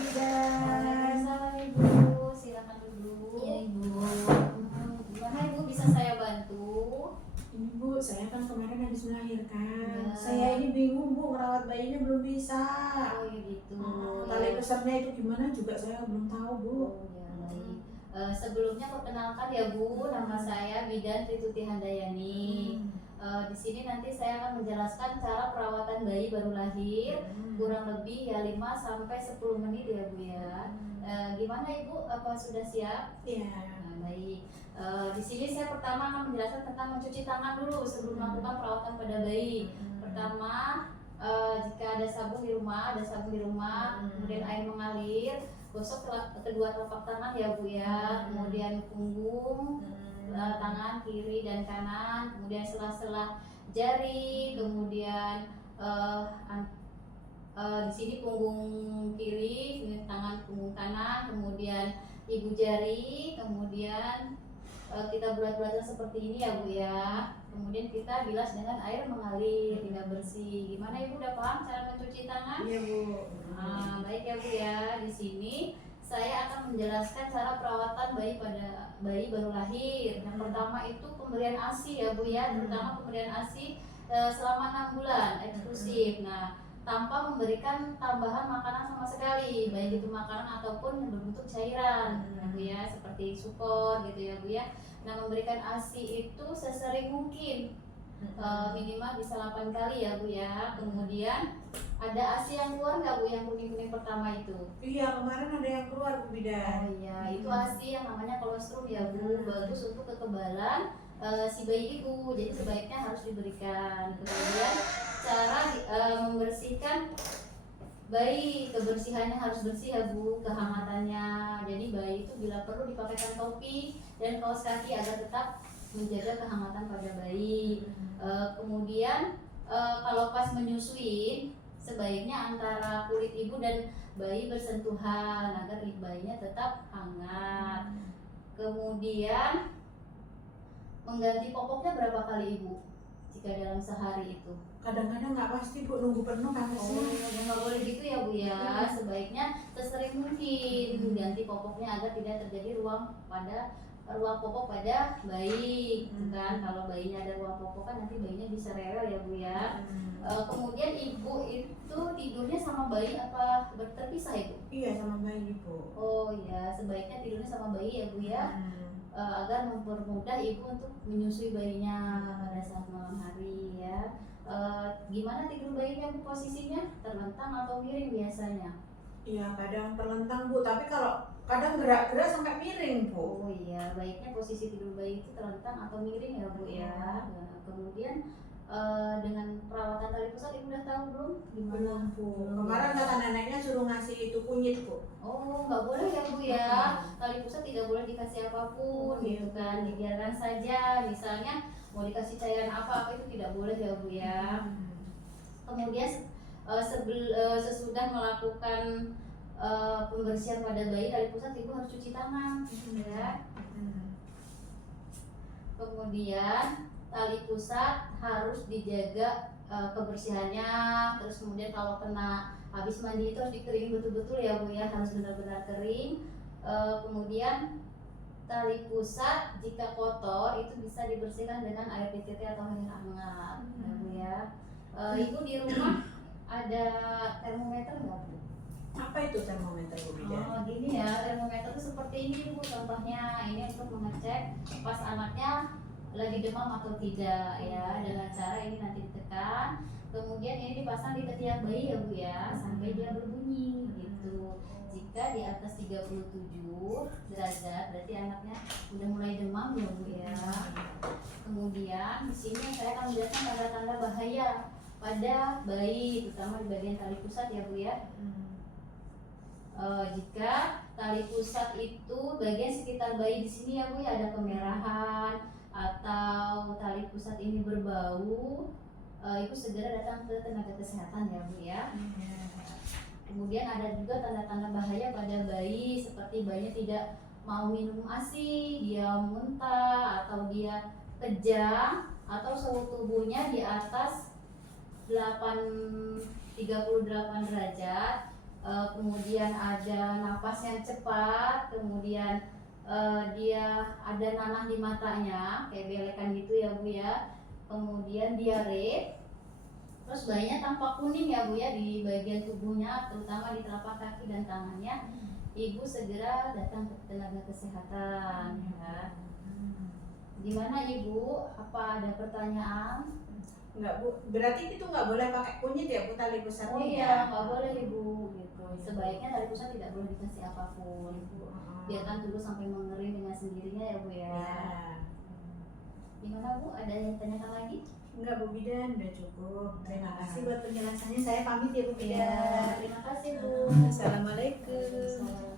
Bidan. Waalaikumsalam Ibu, silakan duduk. Iya Ibu. Gimana Ibu, bisa saya bantu? Ini Bu, saya kan kemarin habis melahirkan. Ya. Saya ini bingung Bu, merawat bayinya belum bisa. Oh ya gitu. Tali pusarnya itu gimana juga saya belum tahu Bu. Oh ya baik. Sebelumnya perkenalkan ya Bu, nama saya Bidan Trituti Handayani. Di sini nanti saya akan menjelaskan cara perawatan bayi baru lahir, kurang lebih ya 5 sampai 10 menit ya Bu ya. Gimana Ibu, apa sudah siap? Iya. Nah, baik. Di sini saya pertama akan menjelaskan tentang mencuci tangan dulu sebelum melakukan perawatan pada bayi. Pertama, jika ada sabun di rumah, kemudian air mengalir, gosok kedua telapak tangan ya Bu ya, kemudian punggung, tangan kiri dan kanan, kemudian sela-sela jari, kemudian di sini punggung kiri, kemudian tangan punggung kanan, kemudian ibu jari, kemudian kita bulat-bulatkan seperti ini ya Bu ya. Kemudian kita bilas dengan air mengalir hingga bersih. Gimana Ibu, udah paham cara mencuci tangan? Iya Bu. Baik ya Bu ya. Di sini saya akan menjelaskan cara perawatan bayi pada bayi baru lahir. Yang pertama itu pemberian ASI ya Bu ya, terutama pemberian ASI selama 6 bulan eksklusif. Nah, tanpa memberikan tambahan makanan sama sekali, baik itu makanan ataupun berbentuk cairan, ya Bu ya, seperti supor gitu ya Bu ya. Nah, memberikan ASI itu sesering mungkin, minimal bisa 8 kali ya Bu ya. Kemudian ada ASI yang keluar nggak Bu, yang kuning-kuning pertama itu? Iya, kemarin ada yang keluar Bu Bidan. Oh iya, itu ASI yang namanya kolostrum ya Bu, bagus untuk kekebalan si bayi ibu, jadi sebaiknya harus diberikan. Kemudian cara membersihkan bayi, kebersihannya harus bersih ya Bu, kehangatannya. Jadi bayi itu bila perlu dipakaikan topi dan kaos kaki agar tetap menjaga kehangatan pada bayi. Kemudian kalau pas menyusui, sebaiknya antara kulit ibu dan bayi bersentuhan agar bayinya tetap hangat. Kemudian mengganti popoknya berapa kali Ibu jika dalam sehari itu? Kadang-kadang nggak pasti Bu, nunggu penuh kan Oh, nggak boleh gitu ya Bu ya. Sebaiknya sesering mungkin ganti popoknya agar tidak terjadi ruang popok pada bayi, kan? Kalau bayinya ada ruang popok kan nanti bayinya bisa rewel ya Bu ya. Kemudian ibu itu tidurnya sama bayi apa terpisah Ibu? Iya, sama bayi Bu. Oh ya, sebaiknya tidurnya sama bayi ya Bu ya. Agar mempermudah ibu untuk menyusui bayinya pada saat malam hari ya. Gimana tidur bayinya Bu, posisinya terlentang atau miring biasanya? Iya, kadang terlentang Bu, tapi kalau kadang gerak-gerak sampai miring Bu. Oh iya, baiknya posisi tidur bayi itu terlentang atau miring ya Bu ya. Nah, kemudian dengan perawatan tali pusat ibu udah tahu belum gimana? Belum Bu. Kemarin kata neneknya suruh ngasih itu kunyit Bu. Oh, nggak boleh ya Bu ya. Tali pusat tidak boleh dikasih apapun gitu kan, dibiarkan saja. Misalnya mau dikasih cairan apa itu tidak boleh ya Bu ya. Kemudian sesudah melakukan pembersihan pada bayi tali pusat, ibu harus cuci tangan ya. Kemudian tali pusat harus dijaga kebersihannya. Terus kemudian kalau kena habis mandi itu harus dikeringin betul-betul ya Bu ya, harus benar-benar kering. Kemudian tali pusat jika kotor itu bisa dibersihkan dengan air PCT atau air hangat ya Bu ya. Ibu di rumah ada termometer nggak Bu? Apa itu termometer Bu Bidan? Oh gini ya, termometer itu seperti ini Bu contohnya. Ini untuk mengecek pas anaknya lagi demam atau tidak ya, dengan cara ini nanti ditekan, kemudian ini dipasang di ketiak bayi ya Bu ya, sampai dia berbunyi gitu. Jika di atas 37 derajat berarti anaknya udah mulai demam ya Bu ya. Kemudian di sini saya akan menjelaskan tanda-tanda bahaya pada bayi, terutama di bagian tali pusat ya Bu ya. Jika tali pusat itu bagian sekitar bayi di sini ya Bu ya, ada kemerahan atau tali pusat ini berbau, ibu segera datang ke tenaga kesehatan ya Bu ya. Kemudian ada juga tanda-tanda bahaya pada bayi, seperti bayinya tidak mau minum ASI, dia muntah atau dia kejang, atau suhu tubuhnya di atas 38 derajat. kemudian ada napas yang cepat, kemudian dia ada nanah di matanya kayak belekan gitu ya Bu ya, kemudian diare, terus bayinya tampak kuning ya Bu ya di bagian tubuhnya, terutama di telapak kaki dan tangannya. Ibu segera datang ke tenaga kesehatan ya. Gimana Ibu? Apa ada pertanyaan? Enggak Bu, berarti itu nggak boleh pakai kunyit ya Bu, tali pusatnya Oh ya? iya, nggak boleh Ibu gitu. Sebaiknya tali pusat tidak boleh dikasih apapun. Biarkan dulu sampai mengering dengan sendirinya ya Bu ya. Gimana Bu? Ada yang tanyakan lagi? Enggak Bu Bidan, udah cukup. Terima kasih buat penjelasannya. Saya pamit ya Bu Bidan. Terima kasih Bu. Assalamualaikum.